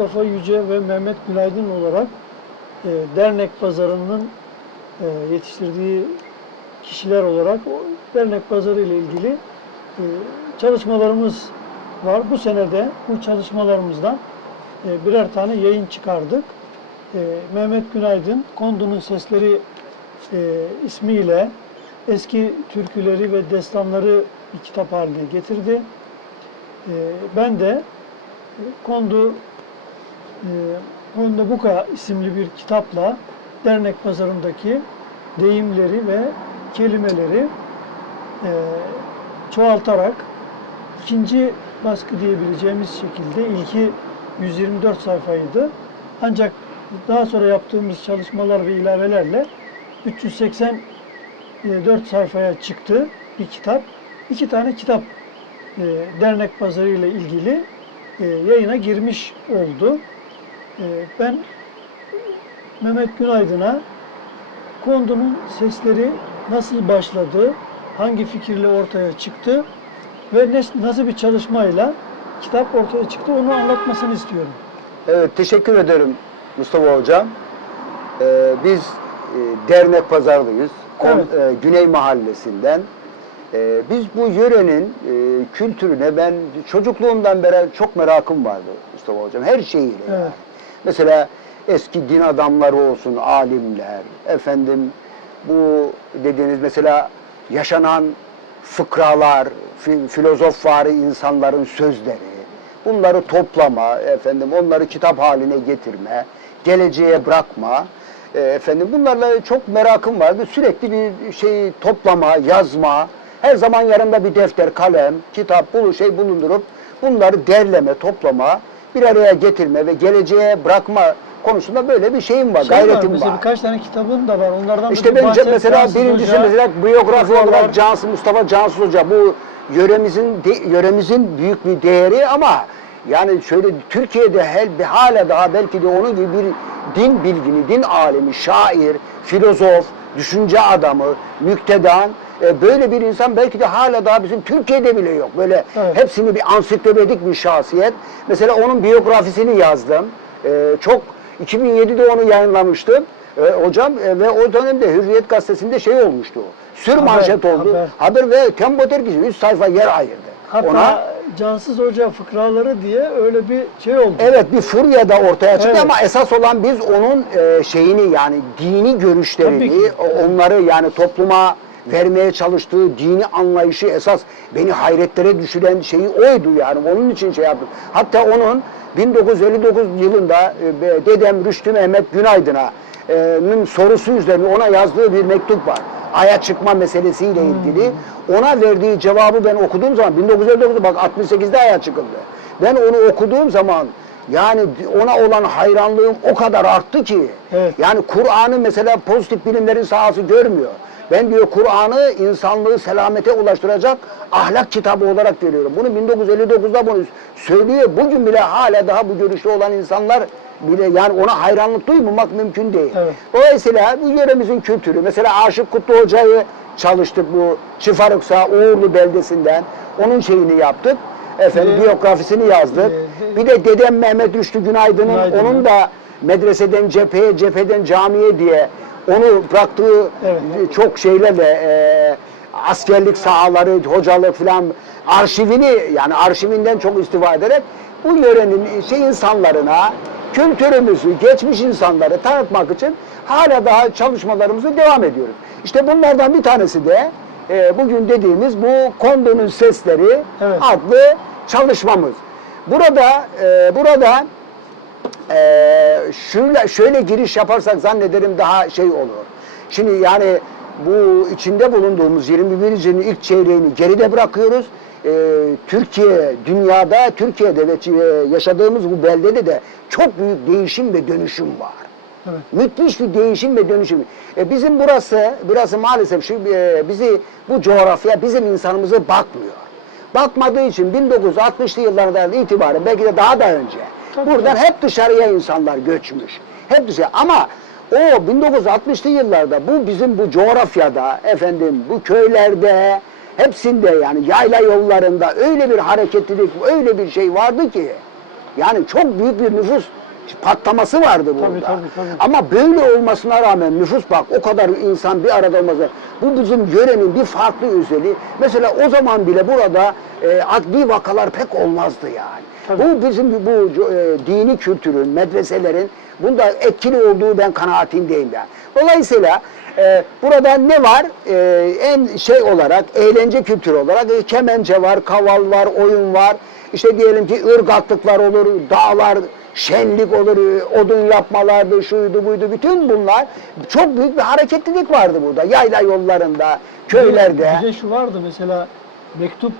Mustafa Yüce ve Mehmet Günaydın olarak e, dernek pazarının e, yetiştirdiği kişiler olarak o dernek pazarı ile ilgili e, çalışmalarımız var. Bu senede bu çalışmalarımızdan e, birer tane yayın çıkardık. E, Mehmet Günaydın, Kondu'nun Sesleri e, ismiyle eski türküleri ve destanları bir kitap haline getirdi. E, ben de Kondu e, Kondu Buka isimli bir kitapla dernek pazarındaki deyimleri ve kelimeleri e, çoğaltarak ikinci baskı diyebileceğimiz şekilde ilki 124 sayfaydı. Ancak daha sonra yaptığımız çalışmalar ve ilavelerle 384 sayfaya çıktı bir kitap. İki tane kitap e, dernek pazarı ile ilgili e, yayına girmiş oldu. E, ben Mehmet Günaydın'a Kondu'nun sesleri nasıl başladı, hangi fikirle ortaya çıktı ve nasıl bir çalışmayla kitap ortaya çıktı onu anlatmasını istiyorum. Evet, teşekkür ederim Mustafa Hocam. Ee, biz e, dernek pazarlıyız. Evet. e, Güney Mahallesi'nden. Ee, biz bu yörenin e, kültürüne ben çocukluğumdan beri çok merakım vardı Mustafa Hocam. Her şeyiyle yani. Mesela eski din adamları olsun, alimler, efendim bu dediğiniz mesela yaşanan fıkralar, fi- filozofvari insanların sözleri, bunları toplama, efendim onları kitap haline getirme, geleceğe bırakma, e, efendim bunlarla çok merakım vardı. Sürekli bir şey toplama, yazma, her zaman yanımda bir defter, kalem, kitap, bulu şey bulundurup bunları derleme, toplama, bir araya getirme ve geleceğe bırakma konusunda böyle bir şeyim var, Şey var, gayretim mesela var. birkaç tane kitabın da var. Onlardan İşte bir ben bahset, mesela birincisi Hoca, mesela biyografi olarak var. Cansız Mustafa Cansız Hoca bu yöremizin de- yöremizin büyük bir değeri ama yani şöyle Türkiye'de hel, hala daha belki de onun gibi bir din bilgini, din alemi, şair, filozof, düşünce adamı, müktedan e, böyle bir insan belki de hala daha bizim Türkiye'de bile yok. Böyle Evet. hepsini bir ansiklopedik bir şahsiyet. Mesela onun biyografisini yazdım. E, çok 2007'de onu yayınlamıştım. E, hocam e, ve o dönemde Hürriyet Gazetesi'nde şey olmuştu. Sür Haber, manşet oldu. haber. Haber, ve Tempo dergisi 100 sayfa yer ayırdı. Hatta Ona Cansız Hoca fıkraları diye öyle bir şey oldu. Evet bir furya da ortaya çıktı Evet. ama esas olan biz onun e, şeyini yani dini görüşlerini, onları yani topluma vermeye çalıştığı dini anlayışı esas beni hayretlere düşüren şeyi oydu yani. Onun için şey yaptım. Hatta onun 1959 yılında e, dedem Rüştü Mehmet Günaydın'a e, sorusu üzerine ona yazdığı bir mektup var. Aya çıkma meselesiyle ilgili. Ona verdiği cevabı ben okuduğum zaman 1959'da bak 68'de aya çıkıldı. Ben onu okuduğum zaman yani ona olan hayranlığım o kadar arttı ki. Evet. Yani Kur'an'ı mesela pozitif bilimlerin sahası görmüyor. Ben diyor Kur'an'ı insanlığı selamete ulaştıracak ahlak kitabı olarak görüyorum. Bunu 1959'da bunu söylüyor. Bugün bile hala daha bu görüşte olan insanlar bile yani ona hayranlık duymamak mümkün değil. Evet. Dolayısıyla bu yöremizin kültürü. Mesela Aşık Kutlu Hoca'yı çalıştık bu Çıfarıksa Uğurlu beldesinden. Onun şeyini yaptık. Efendim Ee, biyografisini yazdık. e, Bir de dedem Mehmet Rüştü Günaydın'ın Günaydın'ın. onun da medreseden cepheye, cepheden camiye diye onu bıraktığı Evet. çok şeylerle e, askerlik sahaları, hocalık filan arşivini yani arşivinden çok istifade ederek bu yörenin şey insanlarına kültürümüzü, geçmiş insanları tanıtmak için hala daha çalışmalarımızı devam ediyoruz. İşte bunlardan bir tanesi de e, bugün dediğimiz bu Kondo'nun Sesleri Evet. adlı çalışmamız. Burada e, burada ee, şöyle, şöyle giriş yaparsak zannederim daha şey olur. Şimdi yani bu içinde bulunduğumuz 21. yüzyılın ilk çeyreğini geride bırakıyoruz. Ee, Türkiye, dünyada, Türkiye'de ve e, yaşadığımız bu beldede de çok büyük değişim ve dönüşüm var. Evet. Müthiş bir değişim ve dönüşüm. E, bizim burası, burası maalesef şu, e, bizi bu coğrafya bizim insanımıza bakmıyor. Bakmadığı için 1960'lı yıllardan itibaren belki de daha da önce Tabii. buradan hep dışarıya insanlar göçmüş. Hep dışarı. Ama o 1960'lı yıllarda bu bizim bu coğrafyada efendim bu köylerde hepsinde yani yayla yollarında öyle bir hareketlilik, öyle bir şey vardı ki Yani çok büyük bir nüfus patlaması vardı burada. Tabii, tabii, tabii. Ama böyle olmasına rağmen nüfus bak o kadar insan bir arada olması. Bu bizim yörenin bir farklı özelliği. Mesela o zaman bile burada e, adli vakalar pek olmazdı yani. Tabii. Bu bizim bu e, dini kültürün, medreselerin bunda etkili olduğu ben kanaatindeyim yani. Dolayısıyla e, burada ne var? E, en şey olarak, eğlence kültürü olarak e, kemence var, kaval var, oyun var. İşte diyelim ki ırgatlıklar olur, dağlar, şenlik olur, odun yapmalardı, şuydu buydu. Bütün bunlar çok büyük bir hareketlilik vardı burada. Yayla yollarında, köylerde. Bir de şu vardı mesela mektup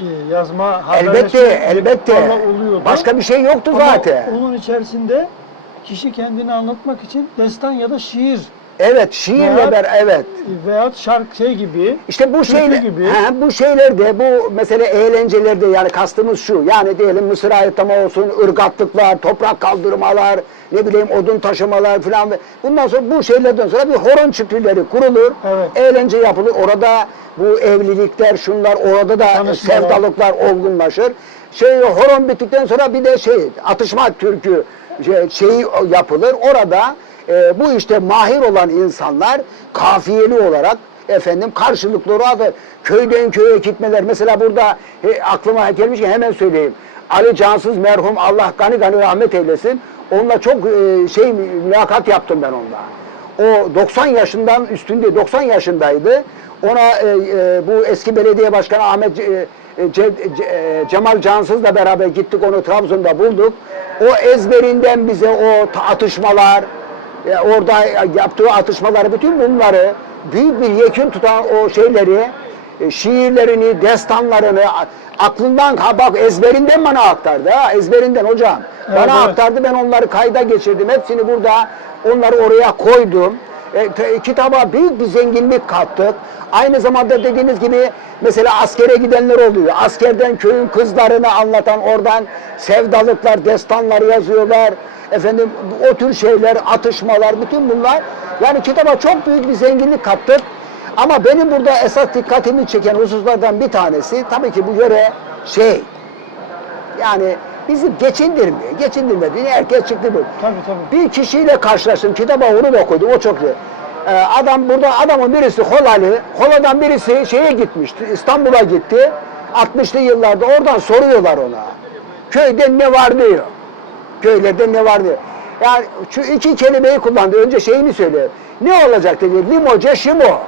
e, yazma, Elbette, elbette. oluyordu. Başka bir şey yoktu Ama zaten. onun içerisinde kişi kendini anlatmak için destan ya da şiir Evet, şiirle ber evet. veyahut şarkı şey gibi İşte bu Türkü şeyler, gibi. he, bu şeylerde, bu mesele eğlencelerde yani kastımız şu. Yani diyelim mısır ayıtlama olsun, ırgatlıklar, toprak kaldırmalar, ne bileyim odun taşımalar falan. Bundan sonra bu şeylerden sonra bir horon çiftlikleri kurulur. Evet. Eğlence yapılır. Orada bu evlilikler, şunlar, orada da Tanışmalar. sevdalıklar olgunlaşır. Şey horon bittikten sonra bir de şey atışma türkü şey, şeyi yapılır. Orada e, bu işte mahir olan insanlar kafiyeli olarak efendim karşılıklı olarak köyden köye gitmeler. Mesela burada e, aklıma gelmişken hemen söyleyeyim. Ali Cansız merhum Allah gani gani rahmet eylesin. Onunla çok e, şey mülakat yaptım ben onunla. O 90 yaşından üstünde 90 yaşındaydı. Ona e, e, bu eski belediye başkanı Ahmet e, e, Ce- Ce- e, Cemal Cansız'la beraber gittik onu Trabzon'da bulduk. O ezberinden bize o atışmalar, e, orada yaptığı atışmaları bütün bunları büyük bir yekün tutan o şeyleri e, şiirlerini, destanlarını aklından ha bak ezberinden bana aktardı ha ezberinden hocam. Bana evet. aktardı ben onları kayda geçirdim. Hepsini burada onları oraya koydum. E, kitaba büyük bir zenginlik kattık. Aynı zamanda dediğiniz gibi mesela askere gidenler oluyor. Askerden köyün kızlarını anlatan oradan sevdalıklar, destanlar yazıyorlar. Efendim o tür şeyler, atışmalar, bütün bunlar. Yani kitaba çok büyük bir zenginlik kattık. Ama benim burada esas dikkatimi çeken hususlardan bir tanesi tabii ki bu yöre şey yani bizi geçindirmiyor. Geçindirmediğini herkes çıktı bu. tabii tabii. Bir kişiyle karşılaştım. Kitaba onu da okudum. O çok iyi. Ee, adam burada adamın birisi Holalı. Hola'dan birisi şeye gitmişti. İstanbul'a gitti. 60'lı yıllarda oradan soruyorlar ona. Köyde ne var diyor. Köylerde ne var diyor. Yani şu iki kelimeyi kullandı. Önce şeyini söylüyor. Ne olacak dedi. Limoce şimo.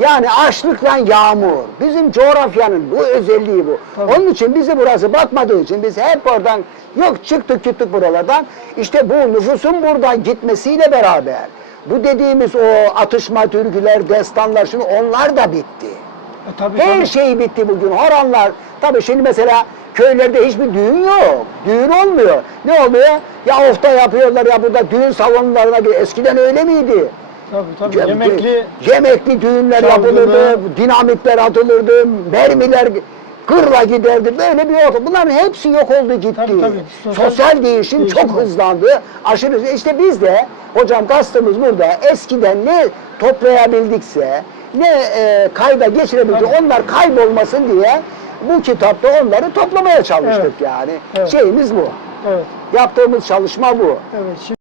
Yani açlıkla yağmur. Bizim coğrafyanın bu özelliği bu. Tabii. Onun için bizi burası batmadığı için biz hep oradan yok çıktık gittik buralardan. İşte bu nüfusun buradan gitmesiyle beraber bu dediğimiz o atışma türküler, destanlar şimdi onlar da bitti. E, tabii, Her tabii. şey bitti bugün. Horanlar. Tabii şimdi mesela köylerde hiçbir düğün yok. Düğün olmuyor. Ne oluyor? Ya ofta yapıyorlar ya burada düğün salonlarına gidiyor. Eskiden öyle miydi? Tabii tabii. Cem- Yemekli Yemekli düğünler Çalgılı. yapılırdı, dinamitler atılırdı, mermiler kırla giderdi. Böyle bir ortam. Bunların hepsi yok oldu gitti. Tabii, tabii. Sosyal, Sosyal değişim, değişim çok oldu. hızlandı. Aşırı. İşte biz de hocam kastımız burada eskiden ne toplayabildikse ne e, kayda geçirebildik onlar kaybolmasın diye bu kitapta onları toplamaya çalıştık Evet. yani. Evet. Şeyimiz bu. evet. Yaptığımız çalışma bu. Evet. Şimdi